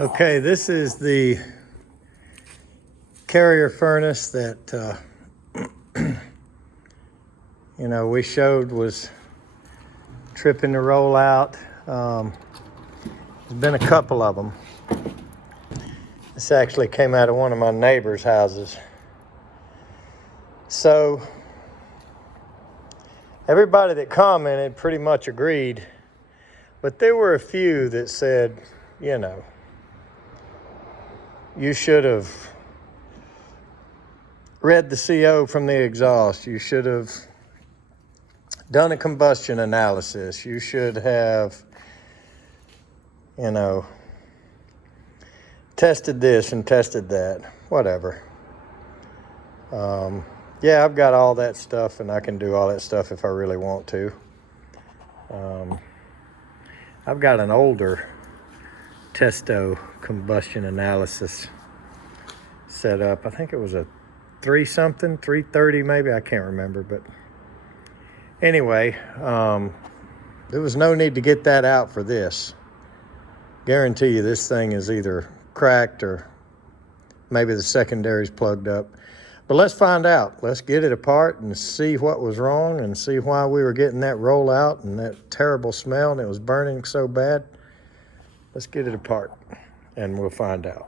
Okay, this is the carrier furnace that we showed was tripping the roll out. There's been a couple of them. This actually came out of one of my neighbor's houses. So everybody that commented pretty much agreed, but there were a few that said, you should have read the CO from the exhaust. You should have done a combustion analysis. You should have, tested this and tested that, whatever. Yeah, I've got all that stuff and I can do all that stuff if I really want to. I've got an older Testo combustion analysis set up. I think it was a 330 maybe, I can't remember, but anyway, there was no need to get that out for this. Guarantee you this thing is either cracked or maybe the secondary's plugged up. But let's find out. Let's get it apart and see what was wrong and see why we were getting that roll out and that terrible smell and it was burning so bad. Let's get it apart and we'll find out.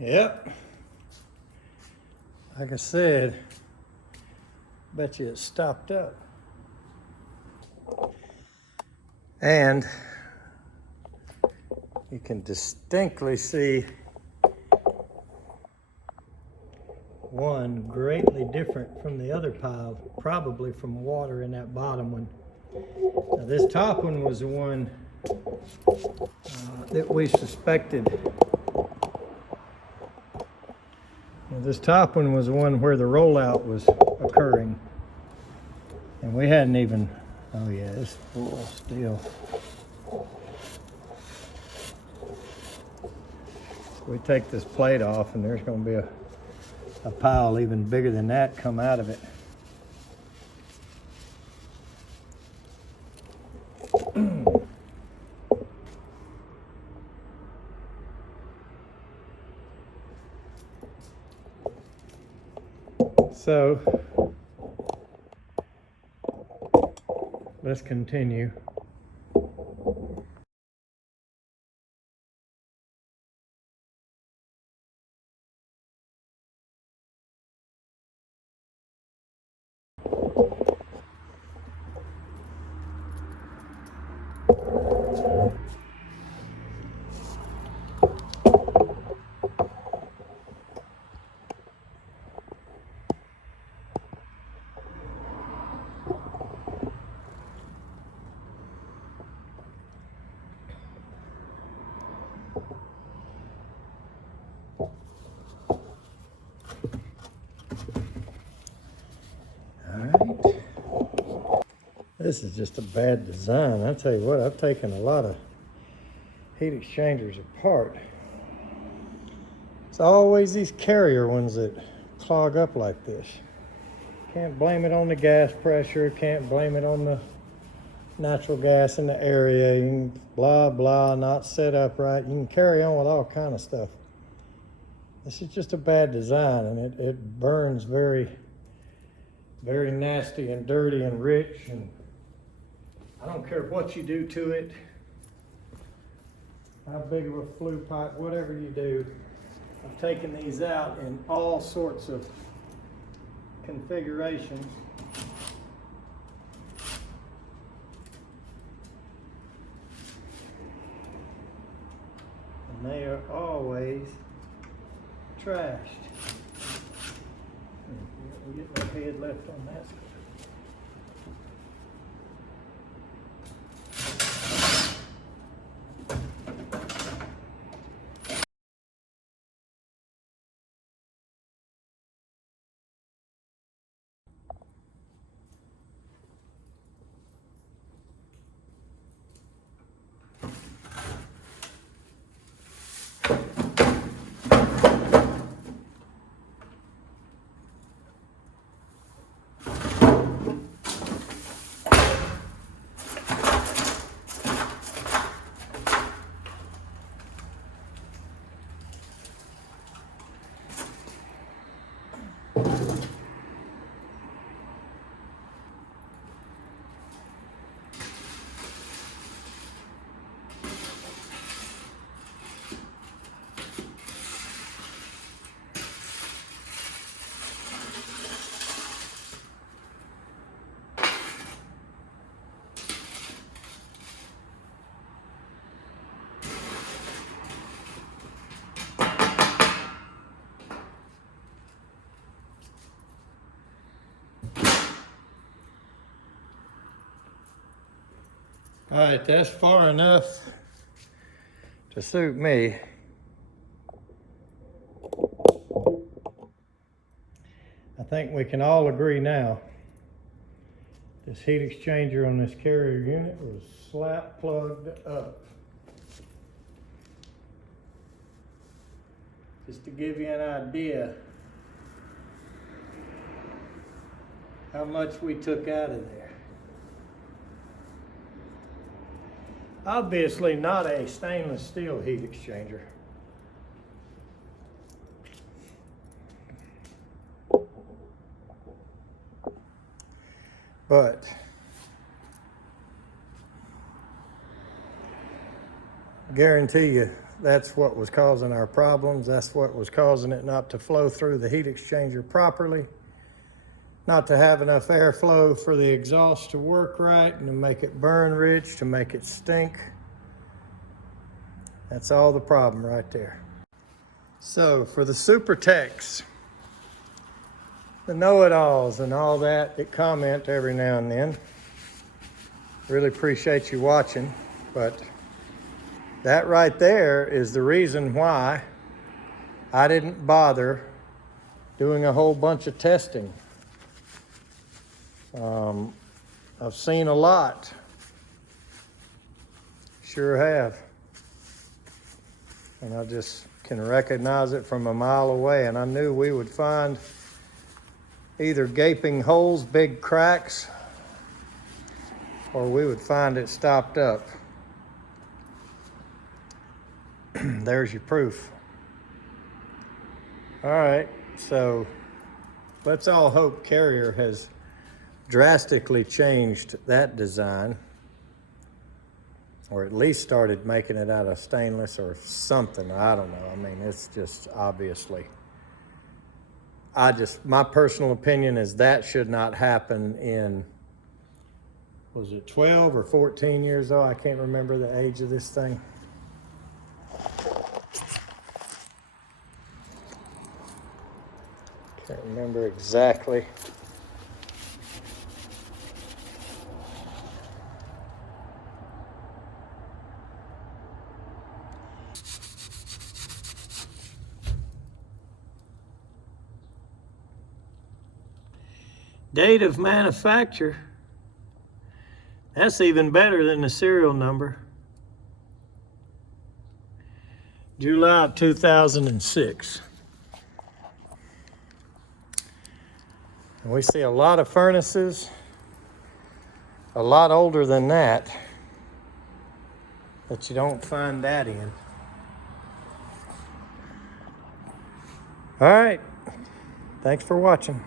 Yep. Like I said, bet you it stopped up. And you can distinctly see one greatly different from the other pile, probably from water in that bottom one. Now this top one was the one that we suspected. Now this top one was the one where the rollout was occurring. And we hadn't even, oh yeah, it's full still. We take this plate off and there's going to be a pile even bigger than that come out of it. So let's continue. This is just a bad design. I tell you what, I've taken a lot of heat exchangers apart. It's always these carrier ones that clog up like this. Can't blame it on the gas pressure, can't blame it on the natural gas in the area. You can blah, blah, not set up right. You can carry on with all kind of stuff. This is just a bad design, and it burns very, very nasty and dirty and rich, and I don't care what you do to it, how big of a flue pipe, whatever you do. I've taken these out in all sorts of configurations. And they are always trashed. We get no head left on that. All right, that's far enough to suit me. I think we can all agree now, this heat exchanger on this carrier unit was slap plugged up. Just to give you an idea how much we took out of there. Obviously not a stainless steel heat exchanger. But guarantee you that's what was causing our problems. That's what was causing it not to flow through the heat exchanger properly, not to have enough airflow for the exhaust to work right and to make it burn rich, to make it stink. That's all the problem right there. So for the super techs, the know-it-alls and all that comment every now and then, really appreciate you watching, but that right there is the reason why I didn't bother doing a whole bunch of testing. I've seen a lot, sure have, and I just can recognize it from a mile away, and I knew we would find either gaping holes, big cracks, or we would find it stopped up. There's your proof. All right, so let's all hope Carrier has drastically changed that design, or at least started making it out of stainless or something. I don't know. I mean, it's just obviously, my personal opinion is that should not happen in, was it 12 or 14 years old? I can't remember the age of this thing. Can't remember exactly. Date of manufacture That's even better than the serial number. July 2006. And we see a lot of furnaces, a lot older than that you don't find that in. All right. Thanks for watching.